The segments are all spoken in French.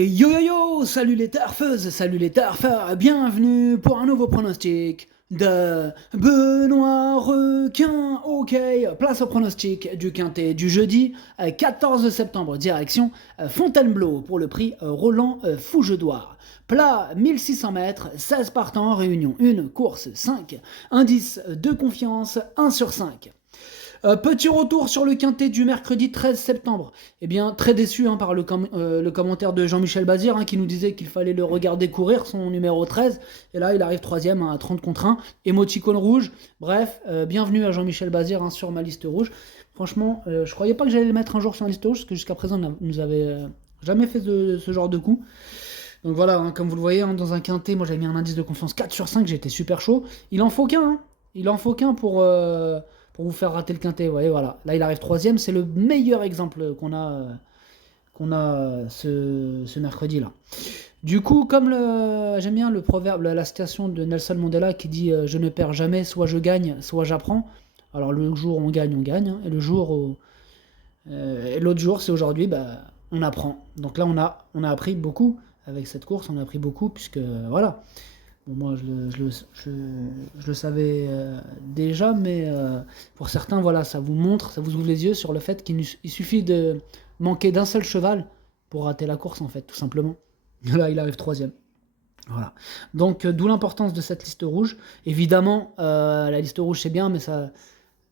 Et yo yo yo, salut les tarfeuses, salut les tarfeurs, bienvenue pour un nouveau pronostic de Benoît Requin. Ok, place au pronostic du quintet du jeudi 14 septembre, direction Fontainebleau pour le prix Roland Fougedoire. Plat 1600 mètres, 16 partants, réunion 1, course 5, indice de confiance 1 sur 5. Petit retour sur le quintet du mercredi 13 septembre. Eh bien, très déçu par le commentaire de Jean-Michel Bazir qui nous disait qu'il fallait le regarder courir, son numéro 13. Et là, il arrive troisième à 30 contre 1. Émoticône rouge. Bref, bienvenue à Jean-Michel Bazir sur ma liste rouge. Franchement, je croyais pas que j'allais le mettre un jour sur ma liste rouge, parce que jusqu'à présent, on nous avait jamais fait ce genre de coup. Donc voilà, comme vous le voyez, dans un quintet, moi j'avais mis un indice de confiance 4 sur 5, j'étais super chaud. Il en faut qu'un. Il en faut qu'un pour vous faire rater le quintet. Vous voyez, voilà. Là, il arrive troisième. C'est le meilleur exemple qu'on a ce mercredi-là. Du coup, comme j'aime bien le proverbe, la citation de Nelson Mandela qui dit je ne perds jamais, soit je gagne, soit j'apprends. Alors le jour où on gagne, et le jour où... et l'autre jour, c'est aujourd'hui, on apprend. Donc là, on a appris beaucoup avec cette course. On a appris beaucoup puisque, voilà... Bon, moi, je le savais déjà, mais pour certains, voilà, ça vous montre, ça vous ouvre les yeux sur le fait qu'il suffit de manquer d'un seul cheval pour rater la course, en fait, tout simplement. Là, il arrive troisième. Voilà. Donc, d'où l'importance de cette liste rouge. Évidemment, la liste rouge, c'est bien, mais ça,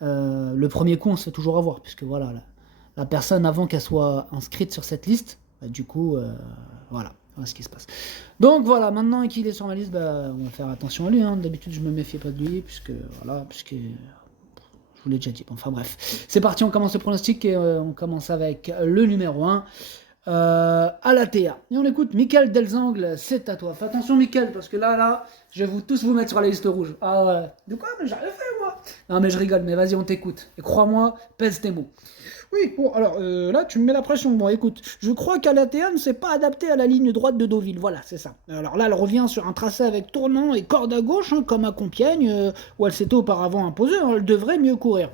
le premier coup, on se fait toujours avoir, puisque voilà, la personne, avant qu'elle soit inscrite sur cette liste, du coup, voilà. Voilà ce qui se passe. Donc voilà, maintenant qu'il est sur ma liste, on va faire attention à lui. D'habitude, je me méfiais pas de lui, puisque je vous l'ai déjà dit. Enfin bref, c'est parti, on commence le pronostic et on commence avec le numéro 1, Alatea. Et on écoute Michael Delzangle, c'est à toi. Fais attention, Michael, parce que là, je vais tous vous mettre sur la liste rouge. Ah ouais, de quoi? Mais j'ai rien fait, moi. Non, mais je rigole, mais vas-y, on t'écoute. Et crois-moi, pèse tes mots. Oui, bon, alors là, tu me mets la pression. Bon, écoute, je crois qu'Alatea ne s'est pas adaptée à la ligne droite de Deauville. Voilà, c'est ça. Alors là, elle revient sur un tracé avec tournant et corde à gauche, comme à Compiègne, où elle s'était auparavant imposée. Elle devrait mieux courir.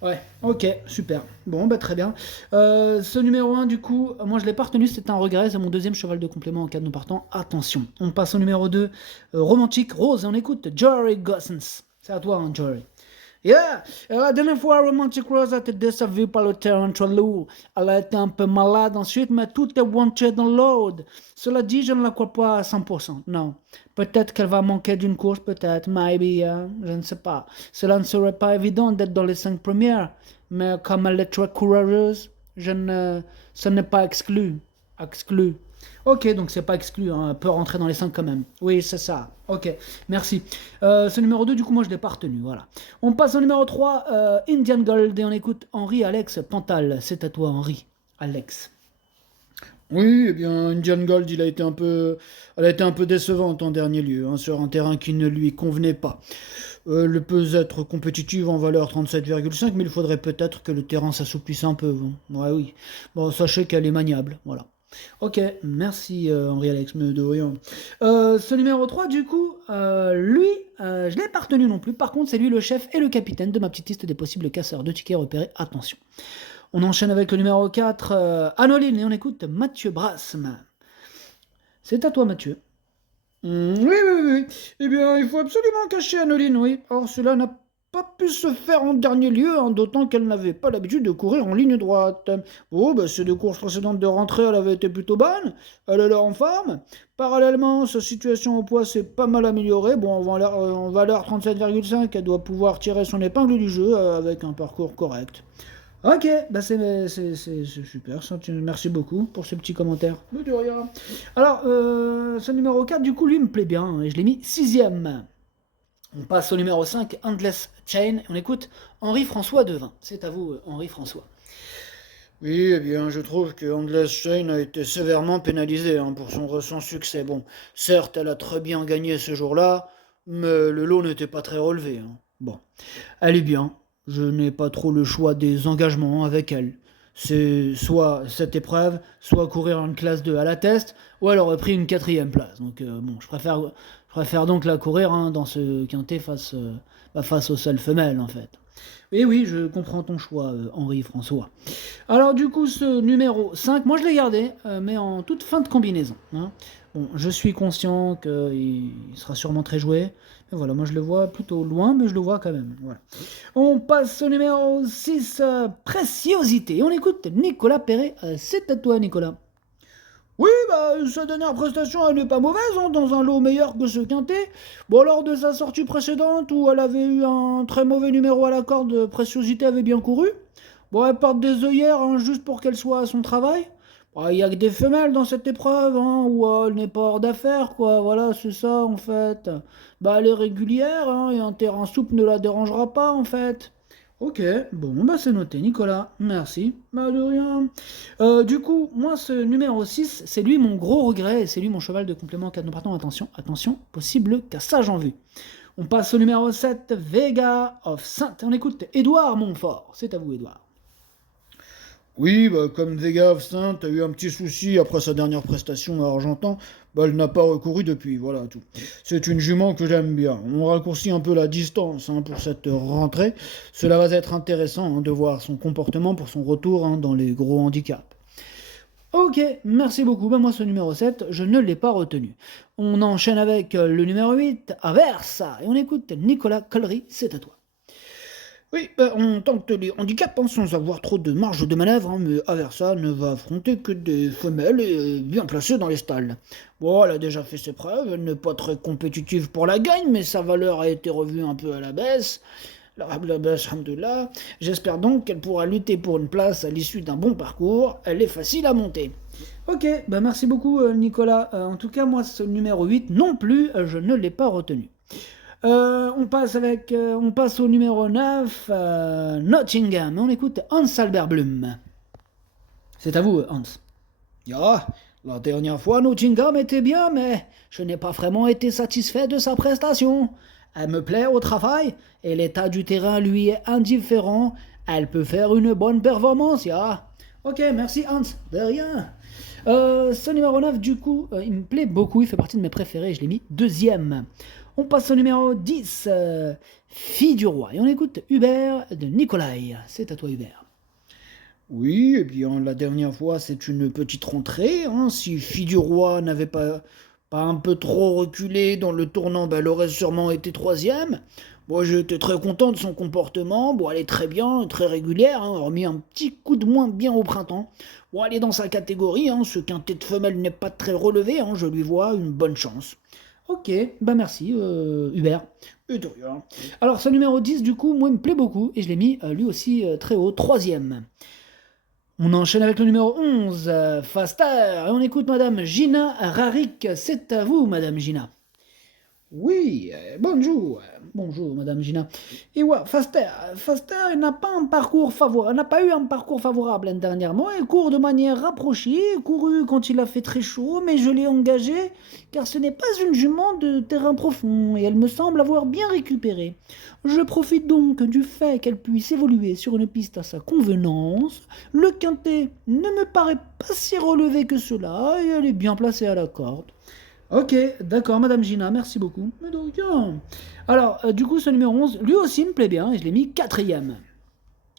Ouais, ok, super. Bon, très bien. Ce numéro 1, du coup, moi je l'ai pas retenu, c'est un regret, c'est mon deuxième cheval de complément en cas de non partant. Attention. On passe au numéro 2, romantique, rose, et on écoute Jory Gossens. C'est à toi, Jory. Yeah, la dernière fois, Romantic Rose a été desservie par le terrain entre loups. Elle a été un peu malade ensuite, mais tout est wanted dans l'ordre. Cela dit, je ne la crois pas à 100%, non. Peut-être qu'elle va manquer d'une course, peut-être, maybe, je ne sais pas. Cela ne serait pas évident d'être dans les 5 premières, mais comme elle est très courageuse, ce n'est pas exclu. Exclu. Ok, donc c'est pas exclu, elle peut rentrer dans les 5 quand même. Oui, c'est ça. Ok, merci. Ce numéro 2, du coup, moi je l'ai pas retenu, voilà. On passe au numéro 3, Indian Gold, et on écoute Henri Alex Pantal. C'est à toi, Henri Alex. Oui, eh bien, Indian Gold, elle a été un peu décevante en dernier lieu, sur un terrain qui ne lui convenait pas. Elle peut être compétitive en valeur 37,5, mais il faudrait peut-être que le terrain s'assouplisse un peu. Bon. Ouais, oui. Bon, sachez qu'elle est maniable, voilà. Ok, merci Henri Alex, mais de rien. Ce numéro 3, du coup, lui, je l'ai pas retenu non plus. Par contre, c'est lui le chef et le capitaine de ma petite liste des possibles casseurs de tickets repérés. Attention. On enchaîne avec le numéro 4, Anoline, et on écoute Mathieu Brassman. C'est à toi, Mathieu. Oui. Eh bien, il faut absolument cacher Anoline, oui. Or, cela n'a pas pu se faire en dernier lieu, d'autant qu'elle n'avait pas l'habitude de courir en ligne droite. Oh, ces deux courses précédentes de rentrée, elle avait été plutôt bonne. Elle est là en forme. Parallèlement, sa situation au poids s'est pas mal améliorée. Bon, en valeur 37,5, elle doit pouvoir tirer son épingle du jeu avec un parcours correct. Ok, c'est super, ça, merci beaucoup pour ce petit commentaire. Mais de rien. Alors, ce numéro 4, du coup, lui me plaît bien, et je l'ai mis 6ème. On passe au numéro 5, Endless Chain, et on écoute Henri-François Devin. C'est à vous, Henri-François. Oui, eh bien, je trouve que Endless Chain a été sévèrement pénalisée pour son récent succès. Bon, certes, elle a très bien gagné ce jour-là, mais le lot n'était pas très relevé. Bon, elle est bien. Je n'ai pas trop le choix des engagements avec elle. C'est soit cette épreuve, soit courir une classe 2 à la test, ou elle aurait pris une 4ème place. Donc bon, je préfère donc la courir dans ce quintet face aux seules femelles en fait. Et oui, je comprends ton choix, Henri François. Alors du coup, ce numéro 5, moi je l'ai gardé, mais en toute fin de combinaison, hein. Bon, je suis conscient qu'il sera sûrement très joué, mais voilà, moi je le vois plutôt loin, mais je le vois quand même, voilà. On passe au numéro 6, Préciosité. Et on écoute Nicolas Perret, c'est à toi Nicolas. Oui, bah, sa dernière prestation, elle n'est pas mauvaise, hein, dans un lot meilleur que ce quintet. Bon, lors de sa sortie précédente, où elle avait eu un très mauvais numéro à la corde, Préciosité avait bien couru. Bon, elle porte des œillères, hein, juste pour qu'elle soit à son travail. Bon, il y a que des femelles dans cette épreuve, hein, où elle n'est pas hors d'affaire, quoi. Voilà, c'est ça, en fait. Bah, elle est régulière, hein, et un terrain souple ne la dérangera pas, en fait. Ok, bon, bah c'est noté, Nicolas. Merci. Bah, de rien. Du coup, moi, ce numéro 6, c'est lui mon gros regret, et c'est lui mon cheval de complément en cas de non partant. Attention, attention, possible cassage en vue. On passe au numéro 7, Vega of Saint. On écoute Édouard Montfort. C'est à vous, Édouard. Oui, bah, comme Vega Absinthe a eu un petit souci après sa dernière prestation à Argentan, bah, elle n'a pas recouru depuis, voilà tout. C'est une jument que j'aime bien. On raccourcit un peu la distance, hein, pour cette rentrée. Cela va être intéressant, hein, de voir son comportement pour son retour, hein, dans les gros handicaps. Ok, merci beaucoup. Ben moi, ce numéro 7, je ne l'ai pas retenu. On enchaîne avec le numéro 8, Aversa. Et on écoute Nicolas Collery, c'est à toi. Oui, bah, on tente les handicaps, hein, sans avoir trop de marge de manœuvre, hein, mais Aversa ne va affronter que des femelles et bien placées dans les stalles. Bon, elle a déjà fait ses preuves, elle n'est pas très compétitive pour la gagne, mais sa valeur a été revue un peu à la baisse. La baisse, alhamdoulilah. J'espère donc qu'elle pourra lutter pour une place à l'issue d'un bon parcours. Elle est facile à monter. Ok, ben merci beaucoup Nicolas. En tout cas, moi, ce numéro 8, non plus, je ne l'ai pas retenu. On passe au numéro 9, Nottingham. On écoute Hans Albert Blum. C'est à vous, Hans. Ah, la dernière fois, Nottingham était bien, mais je n'ai pas vraiment été satisfait de sa prestation. Elle me plaît au travail, et l'état du terrain lui est indifférent. Elle peut faire une bonne performance, ya. Ok, merci Hans. De rien. Ce numéro 9, du coup, il me plaît beaucoup. Il fait partie de mes préférés. Je l'ai mis deuxième. On passe au numéro 10, Fille du roi. Et on écoute Hubert de Nicolai. C'est à toi, Hubert. Oui, eh bien, la dernière fois, c'est une petite rentrée, hein. Si Fille du Roi n'avait pas un peu trop reculé dans le tournant, ben, elle aurait sûrement été troisième. Moi, j'étais très content de son comportement. Bon, elle est très bien, très régulière, hein, hormis un petit coup de moins bien au printemps. Bon, elle est dans sa catégorie, hein, ce quintet de femelles n'est pas très relevé, hein, je lui vois une bonne chance. Ok, bah merci, Hubert. Et de rien. Alors, ce numéro 10, du coup, moi, il me plaît beaucoup. Et je l'ai mis, lui aussi, très haut, troisième. On enchaîne avec le numéro 11, Faster. Et on écoute Madame Gina Rarik. C'est à vous, Madame Gina. Oui, bonjour. Bonjour, Madame Gina. Et ouais, Faster n'a pas un parcours favorable, n'a pas eu un parcours favorable l'année dernièrement. Il court de manière rapprochée, couru quand il a fait très chaud, mais je l'ai engagée car ce n'est pas une jument de terrain profond et elle me semble avoir bien récupéré. Je profite donc du fait qu'elle puisse évoluer sur une piste à sa convenance. Le quintet ne me paraît pas si relevé que cela et elle est bien placée à la corde. Ok, d'accord, Madame Gina, merci beaucoup. Mais de rien. Alors, du coup, ce numéro 11, lui aussi me plaît bien et je l'ai mis quatrième.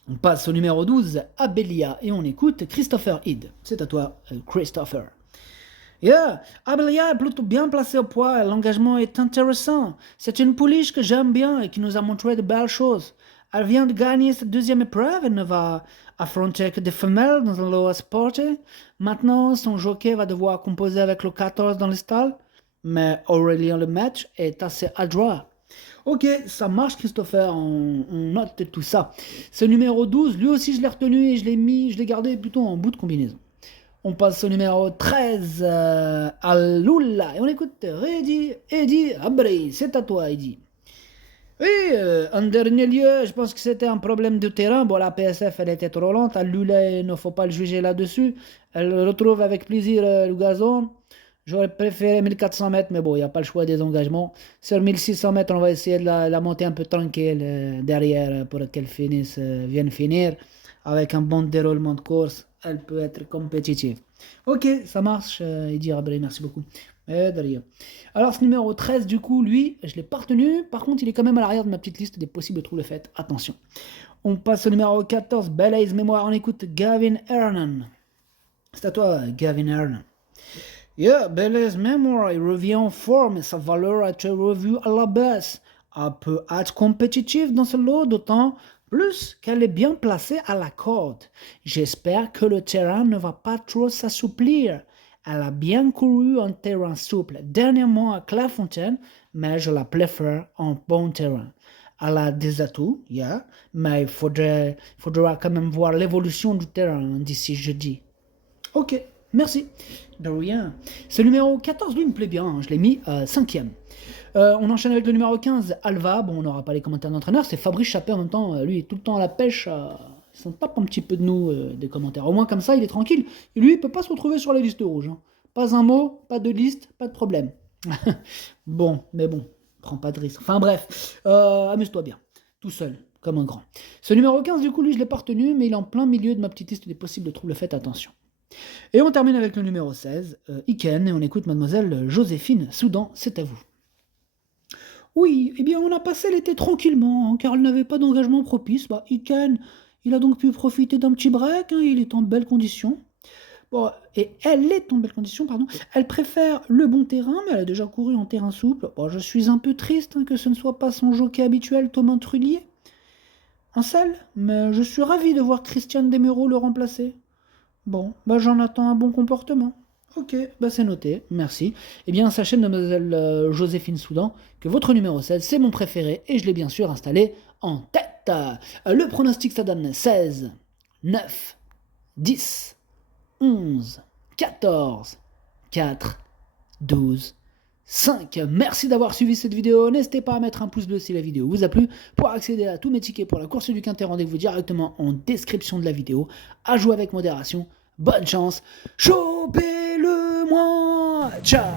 On passe au numéro 12, Abelia, et on écoute Christopher Hyde. C'est à toi, Christopher. Yeah, Abelia est plutôt bien placée au poids, l'engagement est intéressant. C'est une pouliche que j'aime bien et qui nous a montré de belles choses. Elle vient de gagner cette deuxième épreuve, elle ne va affronter que des femelles dans un lot à se porter. Maintenant, son jockey va devoir composer avec le 14 dans le stall, mais Aurélien le match est assez adroit. Ok, ça marche Christopher, on note tout ça. Ce numéro 12, lui aussi je l'ai retenu et je l'ai gardé plutôt en bout de combinaison. On passe au numéro 13, Alula, et on écoute Eddie Abri. C'est à toi, Eddie. Oui, en dernier lieu, je pense que c'était un problème de terrain. Bon, la PSF, elle était trop lente. Alula, il ne faut pas le juger là-dessus. Elle retrouve avec plaisir le gazon. J'aurais préféré 1400 mètres, mais bon, il n'y a pas le choix des engagements. Sur 1600 mètres, on va essayer de la monter un peu tranquille, derrière, pour qu'elle vienne finir. Avec un bon déroulement de course, elle peut être compétitive. Ok, ça marche, Eddie Rabelais, merci beaucoup. De rien. Alors, ce numéro 13, du coup, lui, je ne l'ai pas retenu. Par contre, il est quand même à l'arrière de ma petite liste des possibles troubles faits. Attention. On passe au numéro 14, Belaise Mémoire, on écoute Gavin Hernan. C'est à toi, Gavin Hernan. Yeah, Belaise Memory revient en forme et sa valeur a été revue à la baisse. Elle peut être compétitive dans ce lot, d'autant plus qu'elle est bien placée à la corde. J'espère que le terrain ne va pas trop s'assouplir. Elle a bien couru en terrain souple dernièrement à Clairefontaine, mais je la préfère en bon terrain. Elle a des atouts, yeah, mais il faudra quand même voir l'évolution du terrain d'ici jeudi. Ok, merci. De rien. Ce numéro 14, lui, me plaît bien, hein. Je l'ai mis 5e. On enchaîne avec le numéro 15, Alva. Bon, on n'aura pas les commentaires d'entraîneur, c'est Fabrice Chappé en même temps. Lui, il est tout le temps à la pêche. Il s'en tape un petit peu de nous, des commentaires. Au moins, comme ça, il est tranquille. Et lui, il peut pas se retrouver sur la liste rouge, hein. Pas un mot, pas de liste, pas de problème. Bon, mais bon, prends pas de risque. Enfin bref, amuse-toi bien. Tout seul, comme un grand. Ce numéro 15, du coup, lui, je l'ai pas retenu, mais il est en plein milieu de ma petite liste des possibles troubles. Faites attention. Et on termine avec le numéro 16, Iken, et on écoute mademoiselle Joséphine Soudan, c'est à vous. Oui, eh bien on a passé l'été tranquillement, hein, car elle n'avait pas d'engagement propice. Iken, il a donc pu profiter d'un petit break, hein, il est en belle condition. Bon, et elle est en belle condition, pardon. Elle préfère le bon terrain, mais elle a déjà couru en terrain souple. Bon, je suis un peu triste, hein, que ce ne soit pas son jockey habituel, Thomas Trullier. Un seul, mais je suis ravi de voir Christiane Desmureaux le remplacer. Bon, j'en attends un bon comportement. Ok, c'est noté, merci. Eh bien, sachez, mademoiselle Joséphine Soudan, que votre numéro 16, c'est mon préféré, et je l'ai bien sûr installé en tête. Le pronostic, ça donne 16, 9, 10, 11, 14, 4, 12, 5. Merci d'avoir suivi cette vidéo. N'hésitez pas à mettre un pouce bleu si la vidéo vous a plu. Pour accéder à tous mes tickets pour la course du Quintet, rendez-vous directement en description de la vidéo. À jouer avec modération. Bonne chance. Chopez-le-moi. Ciao.